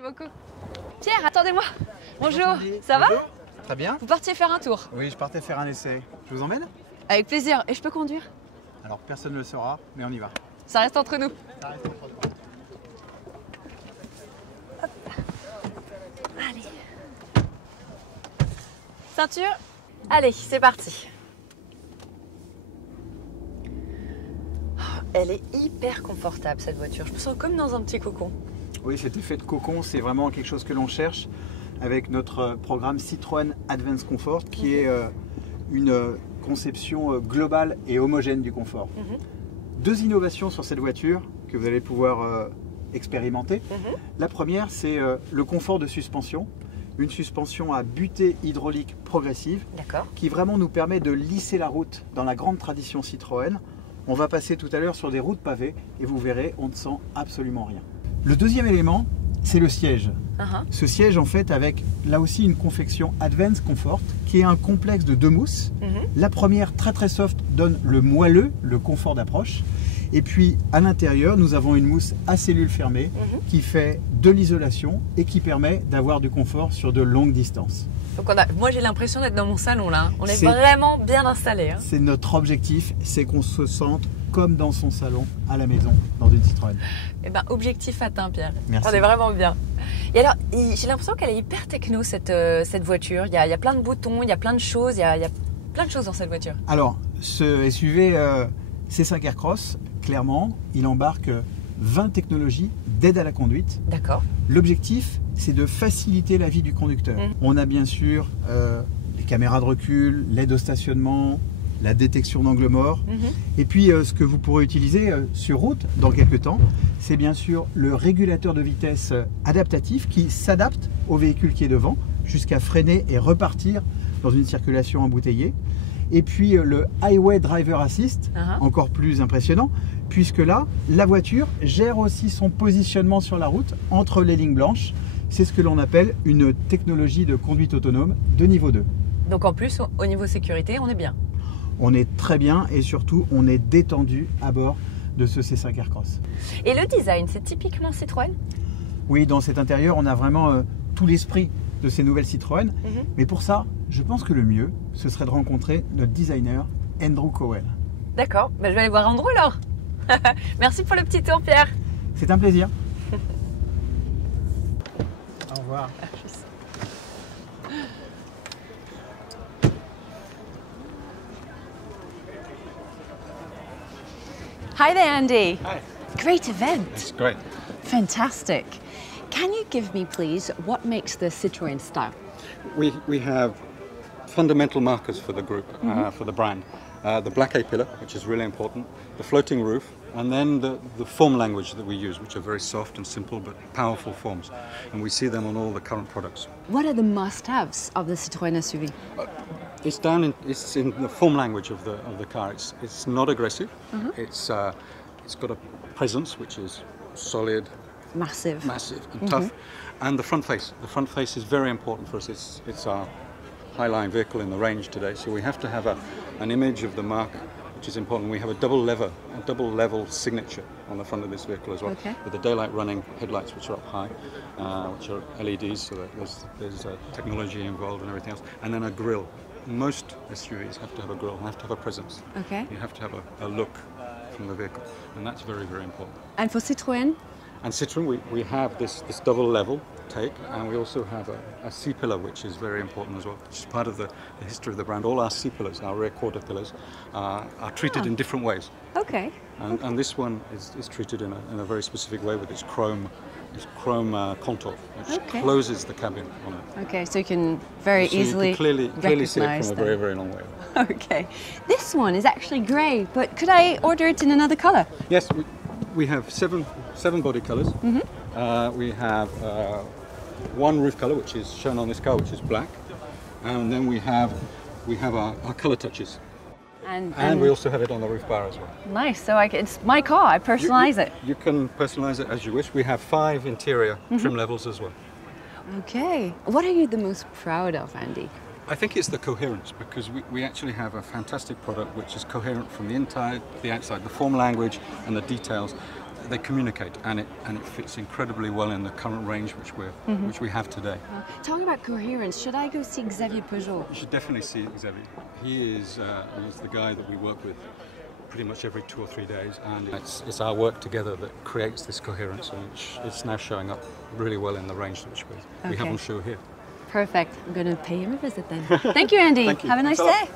Merci beaucoup. Pierre, attendez-moi. Bonjour, ça Bonjour. va? Très bien. Vous partiez faire un tour? Oui, je partais faire un essai. Je vous emmène? Avec plaisir. Et je peux conduire? Alors, personne ne le saura, mais on y va. Ça reste entre nous. Ça reste entre nous. Allez. Ceinture? Allez, c'est parti. Elle est hyper confortable cette voiture. Je me sens comme dans un petit cocon. Oui, cet effet de cocon, c'est vraiment quelque chose que l'on cherche avec notre programme Citroën Advanced Comfort, qui est une conception globale et homogène du confort. Deux innovations sur cette voiture que vous allez pouvoir expérimenter. La première, c'est le confort de suspension. Une suspension à butée hydraulique progressive qui vraiment nous permet de lisser la route dans la grande tradition Citroën. On va passer tout à l'heure sur des routes pavées et vous verrez, on ne sent absolument rien. Le deuxième élément, c'est le siège. Ce siège, en fait, avec là aussi une confection Advanced Comfort qui est un complexe de deux mousses. La première, très très soft, donne le moelleux, le confort d'approche. Et puis à l'intérieur, nous avons une mousse à cellules fermées qui fait de l'isolation et qui permet d'avoir du confort sur de longues distances. Donc moi j'ai l'impression d'être dans mon salon là. On est vraiment bien installé. C'est notre objectif, c'est qu'on se sente comme dans son salon à la maison, dans une Citroën. Eh ben, objectif atteint, Pierre. Merci. On est vraiment bien. Et alors, j'ai l'impression qu'elle est hyper techno cette voiture. Il y a plein de boutons, il y a plein de choses, il y a plein de choses dans cette voiture. Alors, ce SUV C5 Aircross, clairement, il embarque 20 technologies d'aide à la conduite. D'accord. L'objectif, c'est de faciliter la vie du conducteur. On a bien sûr les caméras de recul, l'aide au stationnement, la détection d'angle mort. Et puis, ce que vous pourrez utiliser sur route dans quelques temps, c'est bien sûr le régulateur de vitesse adaptatif qui s'adapte au véhicule qui est devant jusqu'à freiner et repartir dans une circulation embouteillée. Et puis le Highway Driver Assist, encore plus impressionnant, puisque là, la voiture gère aussi son positionnement sur la route entre les lignes blanches. C'est ce que l'on appelle une technologie de conduite autonome de niveau 2. Donc en plus, au niveau sécurité, on est bien. On est très bien et surtout, on est détendu à bord de ce C5 Aircross. Et le design, c'est typiquement Citroën? Oui, dans cet intérieur, on a vraiment tout l'esprit de ces nouvelles Citroën. Mais pour ça, je pense que le mieux, ce serait de rencontrer notre designer, Andrew Cowell. D'accord, je vais aller voir Andrew alors. Merci pour le petit tour, Pierre. C'est un plaisir. Au revoir. Hi there, Andy. Hi. Great event. It's great. Fantastic. Can you give me, please, what makes the Citroën style? We have fundamental markers for the group, for the brand. The black A-pillar, which is really important, the floating roof, and then the form language that we use, which are very soft and simple but powerful forms. And we see them on all the current products. What are the must-haves of the Citroën SUV? It's in the form language of the car. It's not aggressive. It's got a presence which is solid, massive and tough, and the front face. The front face is very important for us. It's our high-line vehicle in the range today, so we have to have an image of the mark, which is important. We have a double level signature on the front of this vehicle as well, with the daylight running headlights, which are up high, which are LEDs, so that there's technology involved and everything else, and then a grille. Most SUVs have to have a grille, have to have a presence. You have to have a look from the vehicle, and that's very, very important. And for Citroën? And Citroën, we have this double level take, and we also have a C-pillar, which is very important as well, which is part of the history of the brand. All our C-pillars, our rear quarter pillars, are treated in different ways. Okay. And this one is treated in a very specific way with its chrome contour, which closes the cabin on it. Okay, so you can very easily you can clearly see it from a very, very long way. Okay. This one is actually grey, but could I order it in another colour? Yes, we have seven body colours. We have one roof colour, which is shown on this car, which is black, and then we have our colour touches. And we also have it on the roof bar as well. Nice, so it's my car, I personalise it. You can personalise it as you wish. We have 5 interior trim levels as well. Okay. What are you the most proud of, Andy? I think it's the coherence, because we actually have a fantastic product which is coherent from the inside, the outside, the form language and the details. they communicate, and it fits incredibly well in the current range which we have today. Talking about coherence, should I go see Xavier Peugeot? You should definitely see Xavier. He is the guy that we work with pretty much every 2 or 3 days, and it's our work together that creates this coherence, and it's now showing up really well in the range which we have on show here. Perfect. I'm going to pay him a visit then. Thank you, Andy. Thank you. Have a nice day.